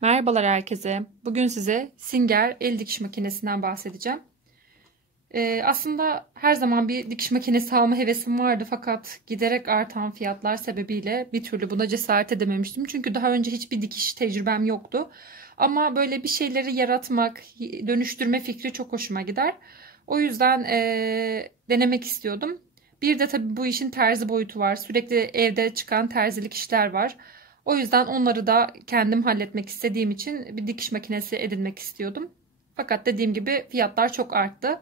Merhabalar herkese. Bugün size Singer el dikiş makinesinden bahsedeceğim. Aslında her zaman bir dikiş makinesi alma hevesim vardı fakat giderek artan fiyatlar sebebiyle bir türlü buna cesaret edememiştim. Çünkü daha önce hiçbir dikiş tecrübem yoktu. Ama böyle bir şeyleri yaratmak, dönüştürme fikri çok hoşuma gider. O yüzden denemek istiyordum. Bir de tabii bu işin terzi boyutu var. Sürekli evde çıkan terzilik işler var. O yüzden onları da kendim halletmek istediğim için bir dikiş makinesi edinmek istiyordum. Fakat dediğim gibi fiyatlar çok arttı.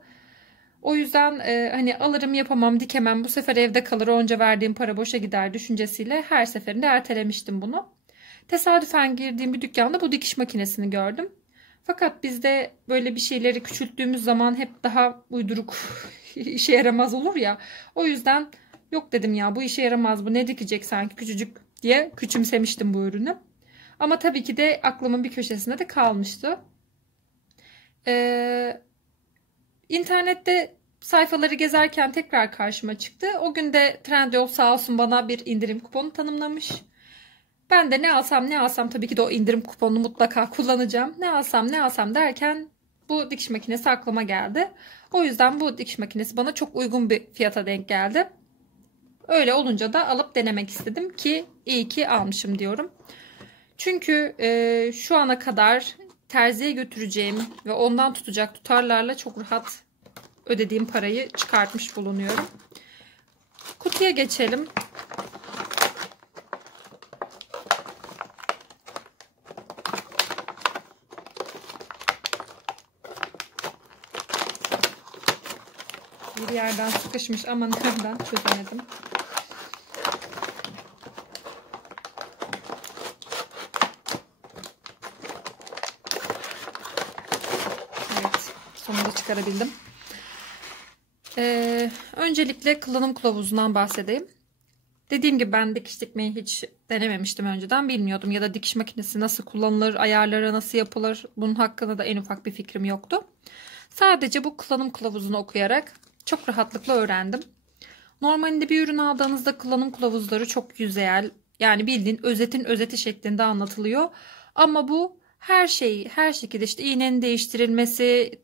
O yüzden hani alırım yapamam dikemem bu sefer evde kalır onca verdiğim para boşa gider düşüncesiyle her seferinde ertelemiştim bunu. Tesadüfen girdiğim bir dükkanda bu dikiş makinesini gördüm. Fakat bizde böyle bir şeyleri küçülttüğümüz zaman hep daha uyduruk işe yaramaz olur ya. O yüzden yok dedim ya bu işe yaramaz bu ne dikecek sanki küçücük diye küçümsemiştim bu ürünü. Ama tabii ki de aklımın bir köşesinde de kalmıştı. İnternette sayfaları gezerken tekrar karşıma çıktı. O gün de Trendyol sağ olsun bana bir indirim kuponu tanımlamış. Ben de ne alsam tabii ki de o indirim kuponunu mutlaka kullanacağım. Ne alsam derken bu dikiş makinesi aklıma geldi. O yüzden bu dikiş makinesi bana çok uygun bir fiyata denk geldi. Öyle olunca da alıp denemek istedim ki iyi ki almışım diyorum. Çünkü şu ana kadar terziye götüreceğim ve ondan tutacak tutarlarla çok rahat ödediğim parayı çıkartmış bulunuyorum. Kutuya geçelim. Bir yerden sıkışmış ama nereden çözemedim. Evet, sonunda çıkarabildim. Öncelikle kullanım kılavuzundan bahsedeyim. Dediğim gibi ben dikiş dikmeyi hiç denememiştim önceden. Bilmiyordum ya da dikiş makinesi nasıl kullanılır, ayarları nasıl yapılır bunun hakkında da en ufak bir fikrim yoktu. Sadece bu kullanım kılavuzunu okuyarak çok rahatlıkla öğrendim. Normalde bir ürün aldığınızda kullanım kılavuzları çok yüzeyel. Yani bildiğin özetin özeti şeklinde anlatılıyor. Ama bu her şeyi, her şekilde işte iğnenin değiştirilmesi,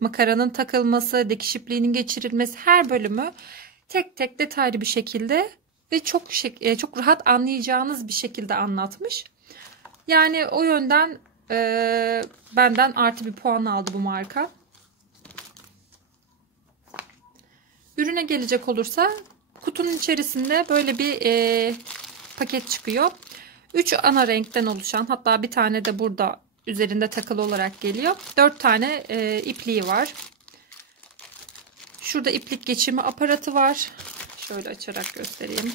makaranın takılması, dikiş ipliğinin geçirilmesi her bölümü tek tek detaylı bir şekilde ve çok rahat anlayacağınız bir şekilde anlatmış. Yani o yönden benden artı bir puan aldı bu marka. Ürüne gelecek olursa kutunun içerisinde böyle bir paket çıkıyor. 3 ana renkten oluşan, hatta bir tane de burada üzerinde takılı olarak geliyor. 4 tane ipliği var. Şurada iplik geçirme aparatı var. Şöyle açarak göstereyim.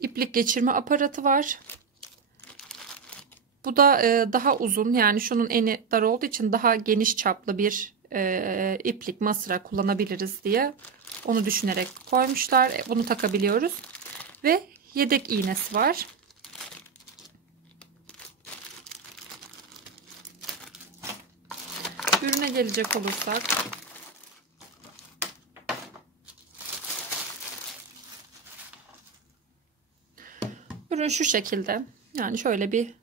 İplik geçirme aparatı var. Bu da daha uzun, yani şunun eni dar olduğu için daha geniş çaplı bir iplik masra kullanabiliriz diye onu düşünerek koymuşlar. Bunu takabiliyoruz ve yedek iğnesi var. Ürüne gelecek olursak ürün şu şekilde, yani şöyle bir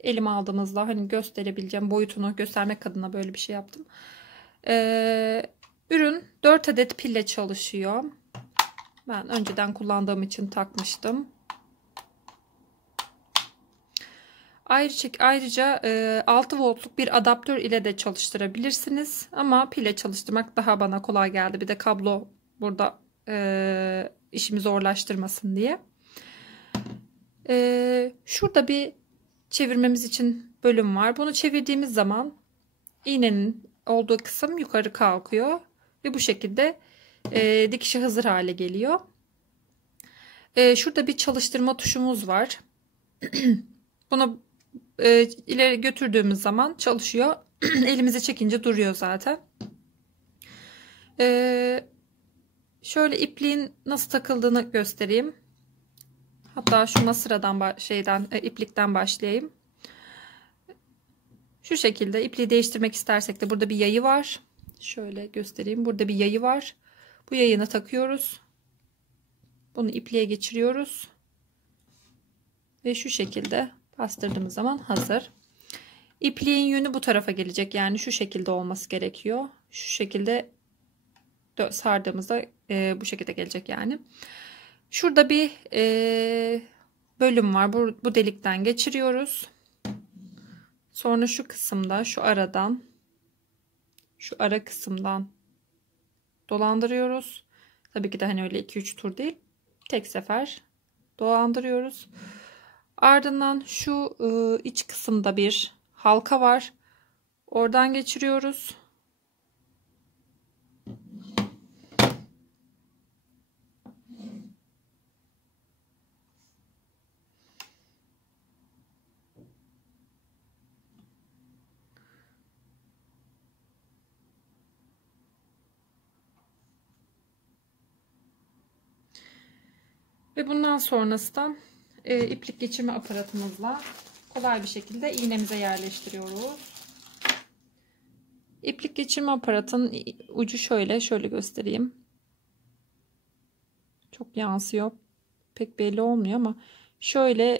elime aldığımızda hani gösterebileceğim boyutunu göstermek adına böyle bir şey yaptım. Ürün 4 adet pille çalışıyor. Ben önceden kullandığım için takmıştım. Ayrıca 6 voltluk bir adaptör ile de çalıştırabilirsiniz. Ama pille çalıştırmak daha bana kolay geldi. Bir de kablo burada işimi zorlaştırmasın diye. Şurada bir çevirmemiz için bölüm var. Bunu çevirdiğimiz zaman iğnenin olduğu kısım yukarı kalkıyor. Ve bu şekilde dikişe hazır hale geliyor. Şurada bir çalıştırma tuşumuz var. Bunu ileri götürdüğümüz zaman çalışıyor. Elimizi çekince duruyor zaten. Şöyle ipliğin nasıl takıldığını göstereyim. Hatta şu masradan iplikten başlayayım. Şu şekilde ipliği değiştirmek istersek de burada bir yayı var. Şöyle göstereyim. Burada bir yayı var. Bu yayını takıyoruz. Bunu ipliğe geçiriyoruz. Ve şu şekilde bastırdığımız zaman hazır. İpliğin yönü bu tarafa gelecek. Yani şu şekilde olması gerekiyor. Şu şekilde sardığımızda bu şekilde gelecek yani. Şurada bir bölüm var. Bu delikten geçiriyoruz. Sonra şu kısımda, şu aradan, şu ara kısımdan dolandırıyoruz. Tabii ki de hani öyle 2-3 tur değil. Tek sefer dolandırıyoruz. Ardından şu iç kısımda bir halka var. Oradan geçiriyoruz. Ve bundan sonrasında iplik geçirme aparatımızla kolay bir şekilde iğnemize yerleştiriyoruz. İplik geçirme aparatının ucu şöyle göstereyim. Çok yansıyor. Pek belli olmuyor ama şöyle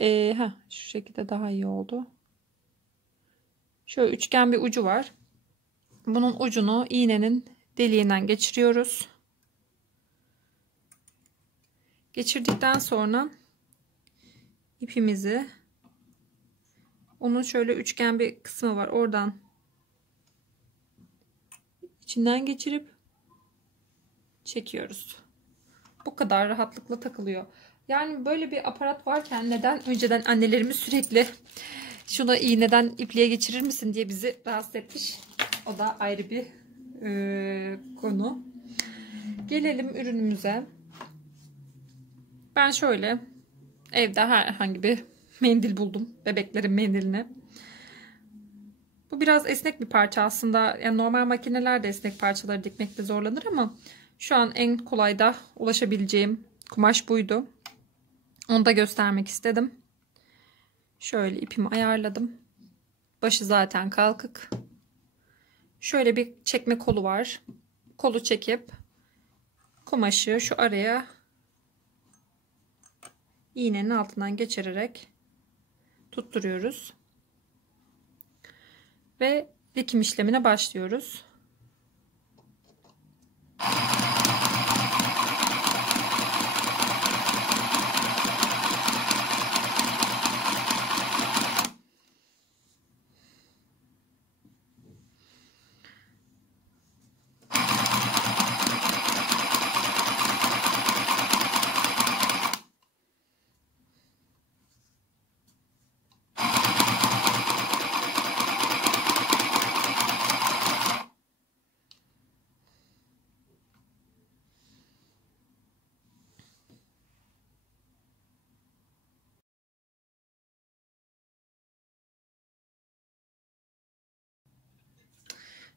şu şekilde daha iyi oldu. Şöyle üçgen bir ucu var. Bunun ucunu iğnenin deliğinden geçiriyoruz. Geçirdikten sonra ipimizi, onun şöyle üçgen bir kısmı var. Oradan içinden geçirip çekiyoruz. Bu kadar rahatlıkla takılıyor. Yani böyle bir aparat varken neden önceden annelerimiz sürekli şunu iğneden ipliğe geçirir misin diye bizi rahatsız etmiş. O da ayrı bir konu. Gelelim ürünümüze. Ben şöyle evde herhangi bir mendil buldum. Bebeklerin mendiline. Bu biraz esnek bir parça aslında. Yani normal makinelerde esnek parçaları dikmekte zorlanır ama şu an en kolay da ulaşabileceğim kumaş buydu. Onu da göstermek istedim. Şöyle ipimi ayarladım. Başı zaten kalkık. Şöyle bir çekme kolu var. Kolu çekip kumaşı şu araya iğnenin altından geçirerek tutturuyoruz. Ve dikim işlemine başlıyoruz.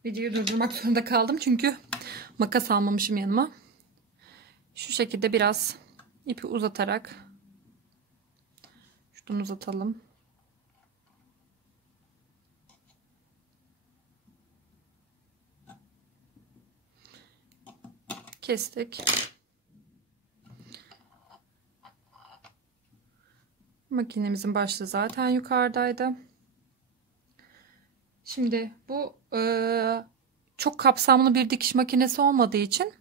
Videoyu durdurmak zorunda kaldım çünkü makas almamışım yanıma. Şu şekilde biraz ipi uzatarak şuradan uzatalım. Kestik. Makinemizin başlığı zaten yukarıdaydı. Şimdi bu çok kapsamlı bir dikiş makinesi olmadığı için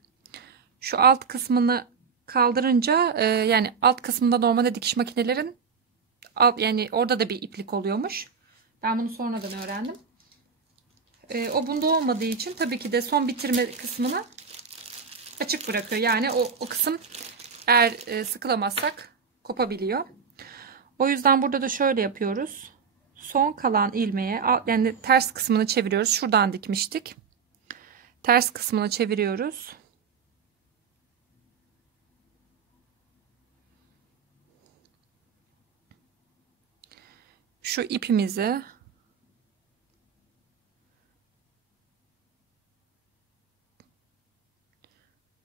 şu alt kısmını kaldırınca yani alt kısmında normalde dikiş makinelerin yani orada da bir iplik oluyormuş. Ben bunu sonradan öğrendim. O bunda olmadığı için tabii ki de son bitirme kısmını açık bırakıyor. Yani o kısım eğer sıkılamazsak kopabiliyor. O yüzden burada da şöyle yapıyoruz. Son kalan ilmeğe yani ters kısmını çeviriyoruz. Şuradan dikmiştik. Ters kısmını çeviriyoruz. Şu ipimizi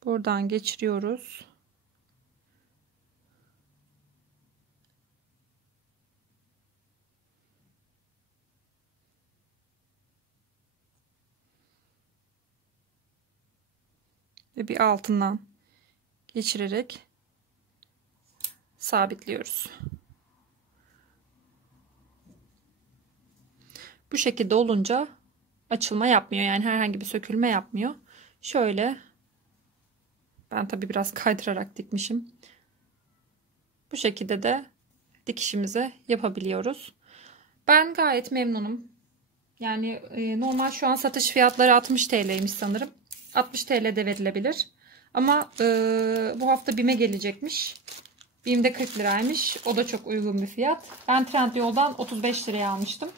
buradan geçiriyoruz. Ve bir altından geçirerek sabitliyoruz. Bu şekilde olunca açılma yapmıyor. Yani herhangi bir sökülme yapmıyor. Şöyle, ben tabii biraz kaydırarak dikmişim. Bu şekilde de dikişimizi yapabiliyoruz. Ben gayet memnunum. Yani normal şu an satış fiyatları 60 TL'ymiş sanırım. 60 TL de verilebilir. Ama bu hafta BİM'e gelecekmiş. BİM'de 40 liraymış. O da çok uygun bir fiyat. Ben Trendyol'dan 35 liraya almıştım.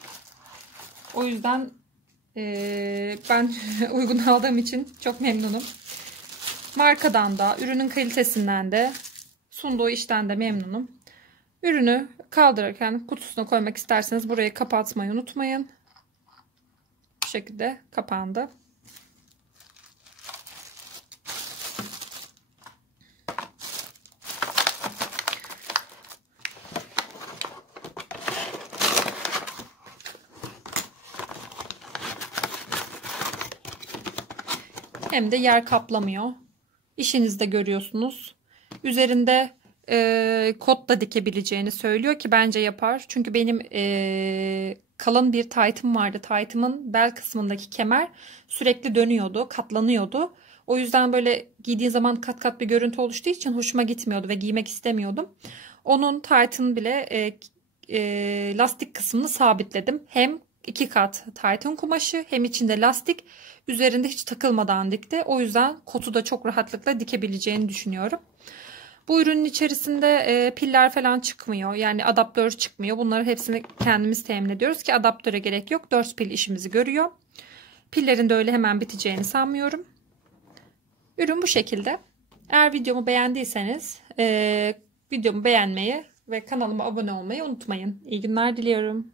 O yüzden ben uygun aldığım için çok memnunum. Markadan da, ürünün kalitesinden de, sunduğu işten de memnunum. Ürünü kaldırırken kutusuna koymak isterseniz burayı kapatmayı unutmayın. Bu şekilde kapandı. Hem de yer kaplamıyor. İşinizde görüyorsunuz. Üzerinde kot da dikebileceğini söylüyor ki bence yapar. Çünkü benim kalın bir taytım vardı. Taytımın bel kısmındaki kemer sürekli dönüyordu, katlanıyordu. O yüzden böyle giydiği zaman kat kat bir görüntü oluştuğu için hoşuma gitmiyordu ve giymek istemiyordum. Onun taytın bile lastik kısmını sabitledim. Hem 2 kat taytın kumaşı hem içinde lastik, üzerinde hiç takılmadan dikti. O yüzden kotu da çok rahatlıkla dikebileceğini düşünüyorum. Bu ürünün içerisinde piller falan çıkmıyor. Yani adaptör çıkmıyor. Bunları hepsini kendimiz temin ediyoruz ki adaptöre gerek yok. 4 pil işimizi görüyor. Pillerin de öyle hemen biteceğini sanmıyorum. Ürün bu şekilde. Eğer videomu beğendiyseniz videomu beğenmeyi ve kanalıma abone olmayı unutmayın. İyi günler diliyorum.